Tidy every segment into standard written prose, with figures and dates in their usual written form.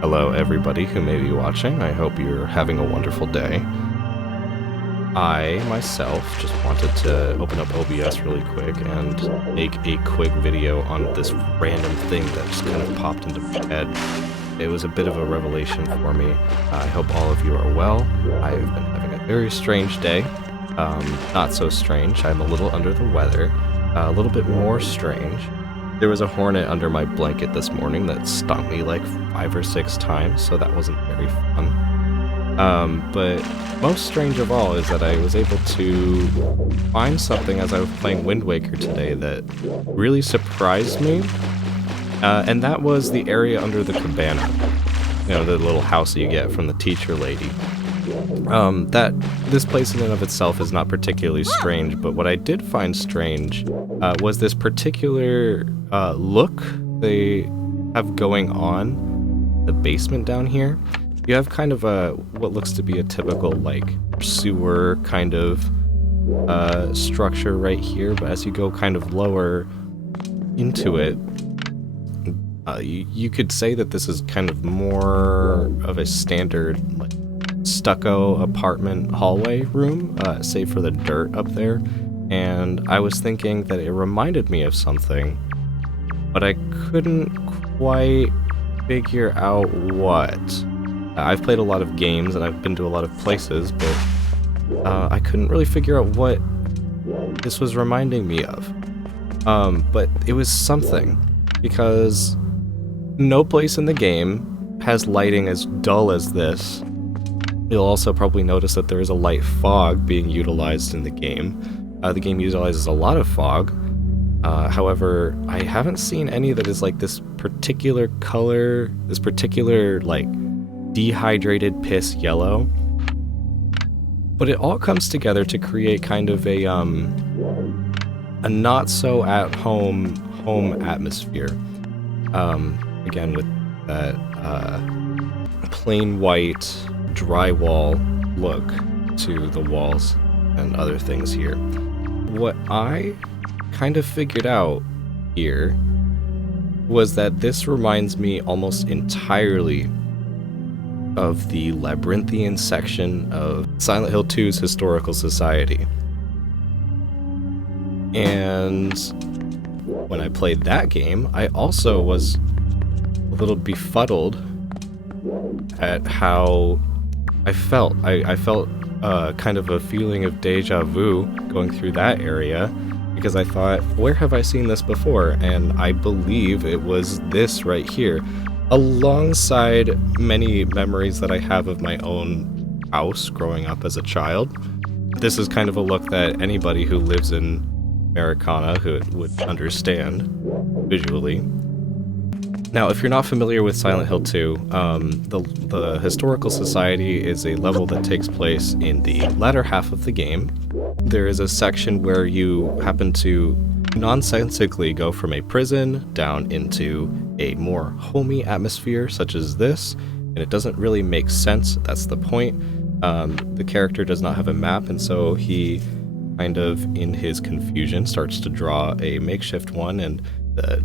Hello, everybody who may be watching. I hope you're having a wonderful day. I, myself, just wanted to open up OBS really quick and make a quick video on this random thing that just kind of popped into my head. It was a bit of a revelation for me. I hope all of you are well. I've been having a very strange day. Not so strange. I'm a little under the weather. A little bit more strange. There was a hornet under my blanket this morning that stung me like 5 or 6 times, so that wasn't very fun. But most strange of all is that I was able to find something as I was playing Wind Waker today that really surprised me, and that was the area under the cabana. You know, the little house that you get from the teacher lady. This place in and of itself is not particularly strange, but what I did find strange was this particular look they have going on the basement down here. You have kind of what looks to be a typical like sewer kind of structure right here, but as you go kind of lower into it, you could say that this is kind of more of a standard like stucco apartment hallway room, save for the dirt up there. And I was thinking that it reminded me of something, but I couldn't quite figure out what. I've played a lot of games and I've been to a lot of places, but I couldn't really figure out what this was reminding me of. But it was something, because no place in the game has lighting as dull as this. You'll also probably notice that there is a light fog being utilized in the game. The game utilizes a lot of fog. However, I haven't seen any that is like this particular color, this particular like dehydrated piss yellow. But it all comes together to create kind of a not so at home atmosphere. Again, with that plain white drywall look to the walls and other things here. What I kind of figured out here was that this reminds me almost entirely of the labyrinthian section of Silent Hill 2's Historical Society. And when I played that game, I also was a little befuddled at how I felt. I felt kind of a feeling of deja vu going through that area, because I thought, where have I seen this before? And I believe it was this right here, alongside many memories that I have of my own house growing up as a child. This is kind of a look that anybody who lives in Americana would understand visually. Now, if you're not familiar with Silent Hill 2, the Historical Society is a level that takes place in the latter half of the game. There is a section where you happen to nonsensically go from a prison down into a more homey atmosphere, such as this, and it doesn't really make sense. That's the point. The character does not have a map, and so he kind of, in his confusion, starts to draw a makeshift one, and the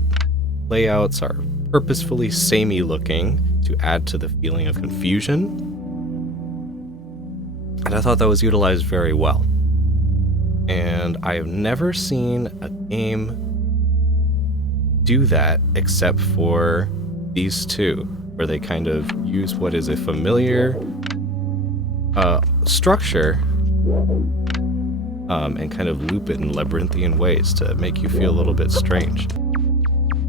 layouts are purposefully samey looking to add to the feeling of confusion. And I thought that was utilized very well. And I have never seen a game do that except for these two, where they kind of use what is a familiar structure and kind of loop it in labyrinthian ways to make you feel a little bit strange.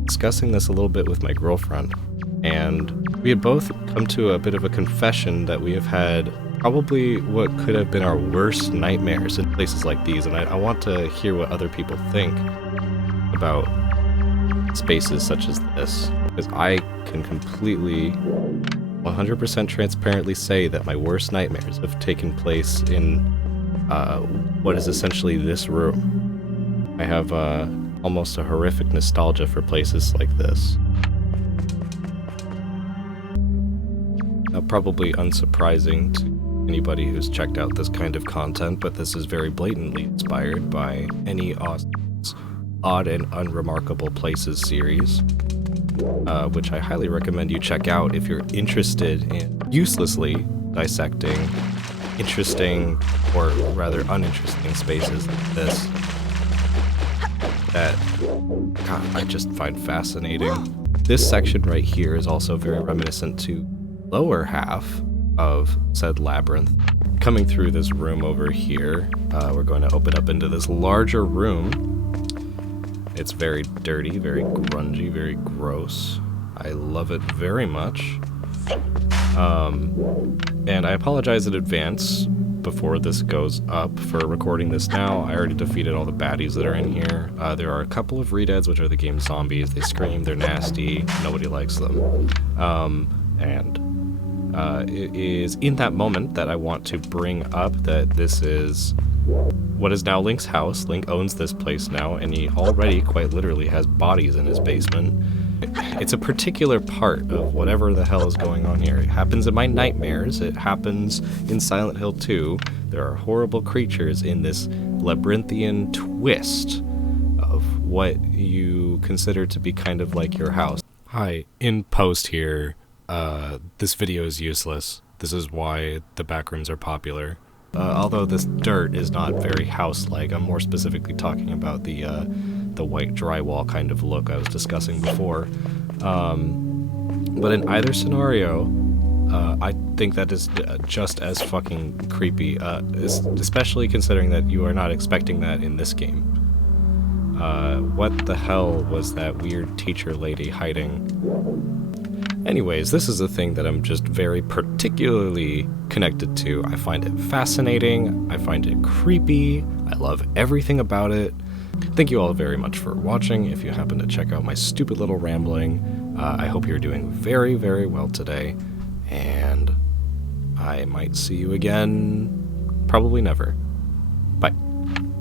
Discussing this a little bit with my girlfriend, and we had both come to a bit of a confession that we have had probably what could have been our worst nightmares in places like these, and I want to hear what other people think about spaces such as this, because I can completely 100% transparently say that my worst nightmares have taken place in what is essentially this room. I have almost a horrific nostalgia for places like this. Now, probably unsurprising to anybody who's checked out this kind of content, but this is very blatantly inspired by Annie Austin's Odd and Unremarkable Places series. which I highly recommend you check out if you're interested in uselessly dissecting interesting, or rather uninteresting spaces like this that, God, I just find fascinating. This section right here is also very reminiscent to the lower half of said labyrinth. Coming through this room over here, we're going to open up into this larger room. It's very dirty, very grungy, very gross. I love it very much. And I apologize in advance before this goes up for recording this now. I already defeated all the baddies that are in here. There are a couple of Redeads, which are the game's zombies. They scream, they're nasty, nobody likes them. It is in that moment that I want to bring up that this is what is now Link's house. Link owns this place now, and he already, quite literally, has bodies in his basement. It's a particular part of whatever the hell is going on here. It happens in my nightmares. It happens in Silent Hill 2. There are horrible creatures in this labyrinthian twist of what you consider to be kind of like your house. Hi, in post here, this video is useless. This is why the backrooms are popular. Although this dirt is not very house-like, I'm more specifically talking about the white drywall kind of look I was discussing before. But in either scenario, I think that is just as fucking creepy, especially considering that you are not expecting that in this game. What the hell was that weird teacher lady hiding? Anyways, this is a thing that I'm just very particularly connected to. I find it fascinating, I find it creepy, I love everything about it. Thank you all very much for watching. If you happen to check out my stupid little rambling, I hope you're doing very, very well today, and I might see you again, probably never. Bye.